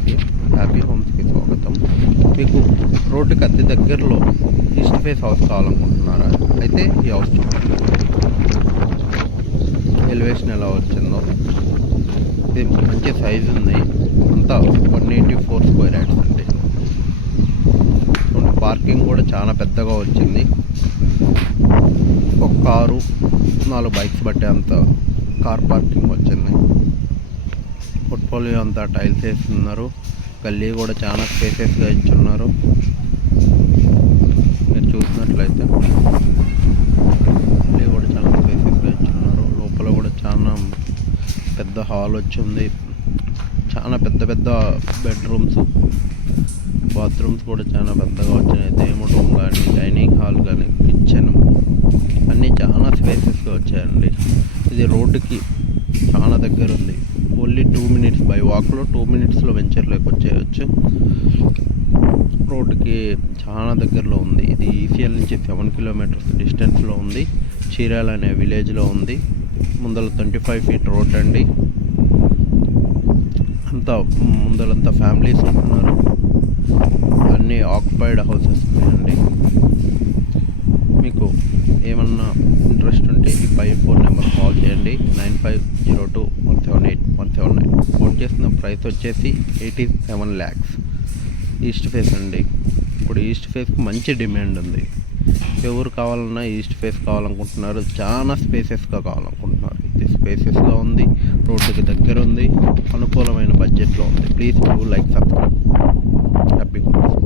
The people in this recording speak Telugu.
ఛానల్కి హ్యాపీ హోమ్స్కి స్వాగతం. మీకు రోడ్డుకి అతి దగ్గరలో ఈస్ట్ ఫేస్ హౌస్ కావాలనుకుంటున్నారా? అయితే ఈ హౌస్ చూడండి, ఎలివేషన్ ఎలా వచ్చిందో. ఇది మంచి సైజు ఉంది, అంతా 184 స్క్వేర్ యార్డ్స్ అండి. పార్కింగ్ కూడా చాలా పెద్దగా వచ్చింది. ఒక కారు 4 బైక్స్ బట్టే అంత కార్ పార్కింగ్ వచ్చింది. పోర్ట్ఫోలియో అంతా టైల్స్ వేస్తున్నారు. గల్లీ కూడా చాలా స్పేసెస్గా ఇచ్చున్నారు. మీరు చూసినట్లయితే గల్లీ కూడా చాలా స్పేసెస్గా ఇచ్చున్నారు. లోపల కూడా చాలా పెద్ద హాల్ వచ్చింది. చాలా పెద్ద పెద్ద బెడ్రూమ్స్, బాత్రూమ్స్ కూడా చాలా పెద్దగా వచ్చినాయి. దేవుడు రూమ్ కానీ, డైనింగ్ హాల్ కానీ, కిచెన్ అన్నీ చాలా స్పేసెస్గా వచ్చాయండి. ఇది రోడ్డుకి చాలా దగ్గర ఉంది. ఓన్లీ 2 minutes బై వాక్లో 2 minutesలో వెంచర్లోకి వచ్చేయచ్చు. రోడ్డుకి చాలా దగ్గరలో ఉంది. ఇది ఈసీఎల్ నుంచి 7 kilometers డిస్టెన్స్లో ఉంది. చీరాల అనే విలేజ్లో ఉంది. ముందర 25 feet రోడ్ అండి. ముందరంతా ఫ్యామిలీస్ ఉంటున్నారు. అన్నీ ఆక్యుపైడ్ హౌసెస్ ఉన్నాయండి. మీకు ఏమన్నా ఇంట్రెస్ట్ ఉంటే ఈ పై ఫోన్ నెంబర్ కాల్ చేయండి. 9502178179. ఫోన్ చేసిన ప్రైస్ వచ్చేసి 87 lakhs. ఈస్ట్ ఫేస్ అండి. ఇప్పుడు ఈస్ట్ ఫేస్కి మంచి డిమాండ్ ఉంది. ఎవరు కావాలన్నా ఈస్ట్ ఫేస్ కావాలనుకుంటున్నారు. చాలా స్పేసెస్గా కావాలనుకుంటున్నారు. ఇది స్పేసెస్గా ఉంది, రోడ్డుకి దగ్గర ఉంది, అనుకూలమైన బడ్జెట్లో ఉంది. Please do like, subscribe. Happy homes.